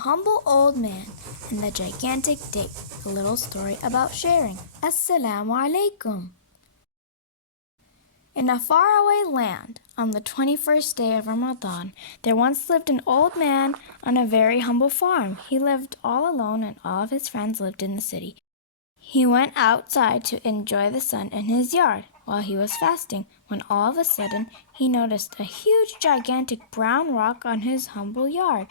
Humble Old Man and the Gigantic Date, a little story about sharing. Assalamu alaikum. In a faraway land, on the 21st day of Ramadan, there once lived an old man on a very humble farm. He lived all alone and all of his friends lived in the city. He went outside to enjoy the sun in his yard while he was fasting, when all of a sudden he noticed a huge, gigantic brown rock on his humble yard.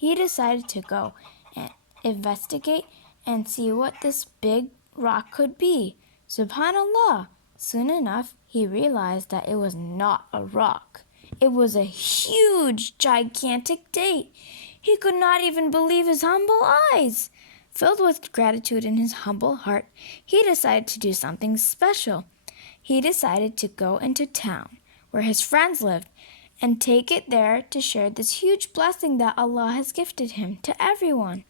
He decided to go and investigate and see what this big rock could be. Subhanallah! Soon enough, he realized that it was not a rock. It was a huge, gigantic date. He could not even believe his humble eyes. Filled with gratitude in his humble heart, he decided to do something special. He decided to go into town, where his friends lived, and take it there to share this huge blessing that Allah has gifted him to everyone.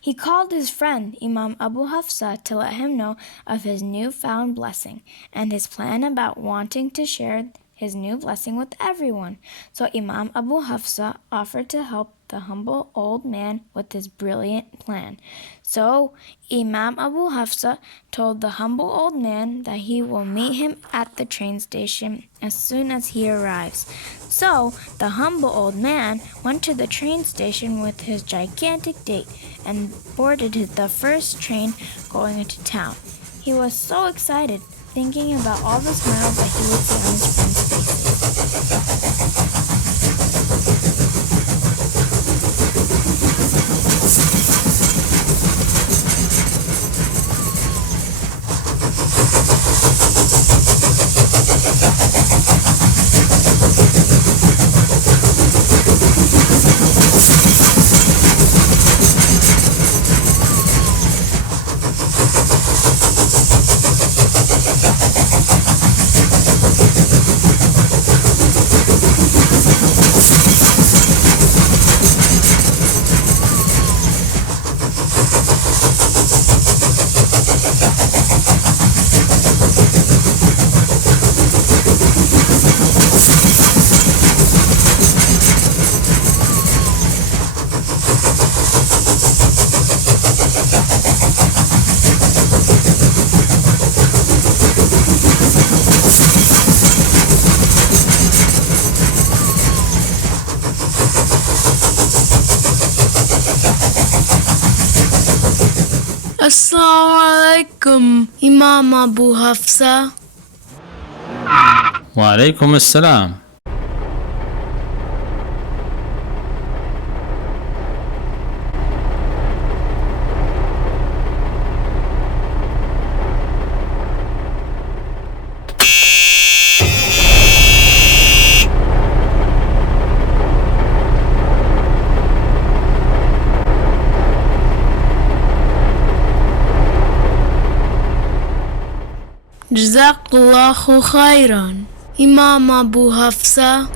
He called his friend Imam Abu Hafsa to let him know of his newfound blessing and his plan about wanting to share his new blessing with everyone. So Imam Abu Hafsa offered to help the humble old man with his brilliant plan. So Imam Abu Hafsa told the humble old man that he will meet him at the train station as soon as he arrives. So the humble old man went to the train station with his gigantic date and boarded the first train going into town. He was so excited, thinking about all the smiles that he would see on his friends' faces. Assalamu alaikum, Imam Abu Hafsa. وعليكم السلام. Jazakallahu khairan, Imam Abu Hafsa.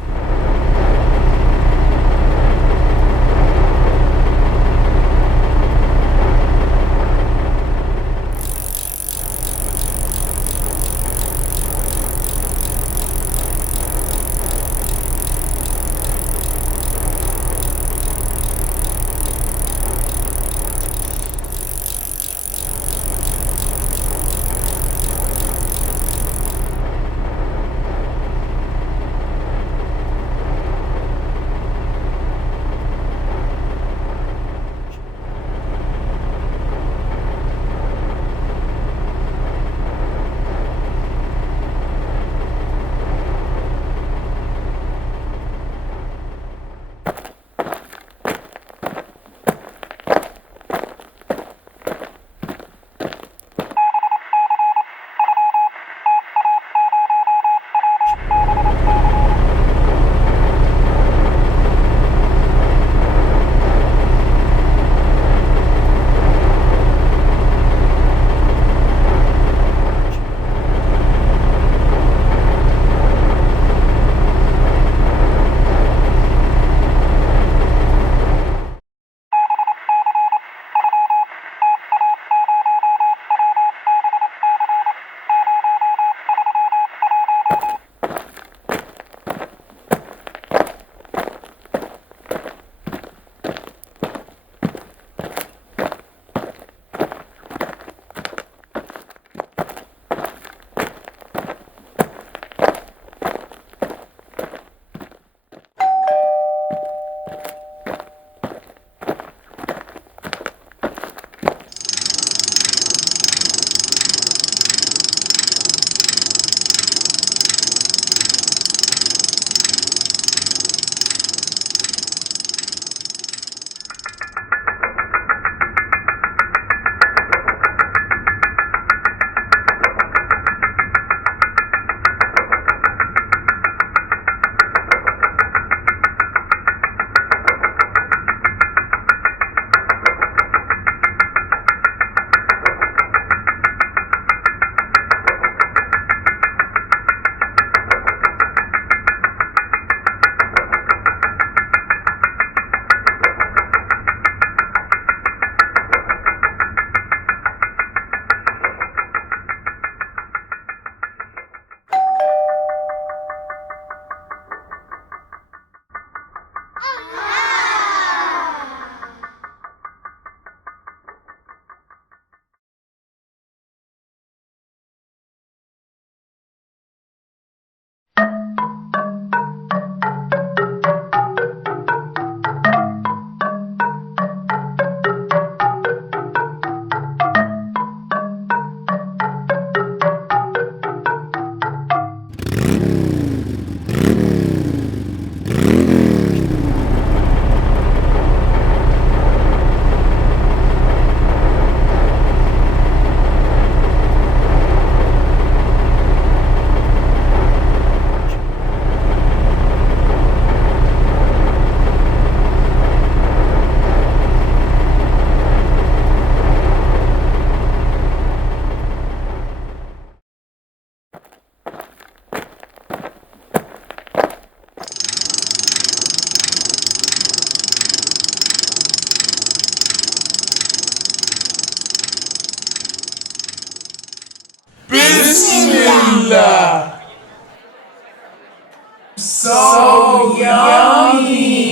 Alhamdulillah. So yummy.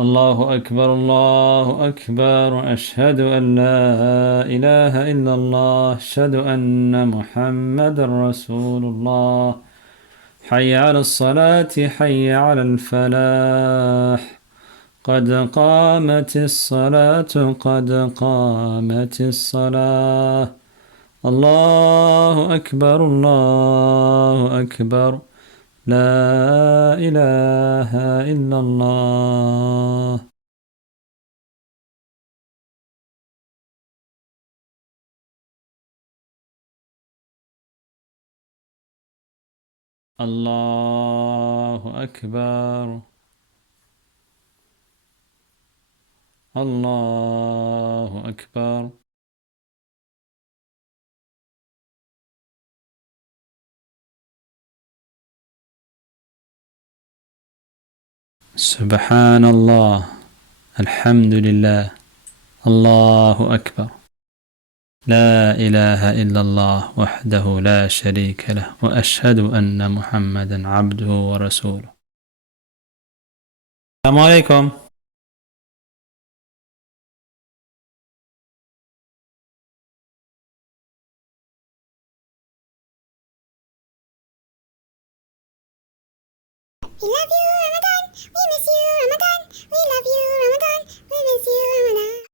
الله أكبر الله أكبر أشهد أن لا إله إلا الله أشهد أن محمد رسول الله حي على الصلاة حي على الفلاح قد قامت الصلاة قد قامت الصلاة الله أكبر الله أكبر لا إله إلا الله الله أكبر الله أكبر سبحان الله الحمد لله الله أكبر لا إله إلا الله وحده لا شريك له وأشهد أن محمدا عبده ورسوله السلام عليكم We love you, Ramadan. We miss you,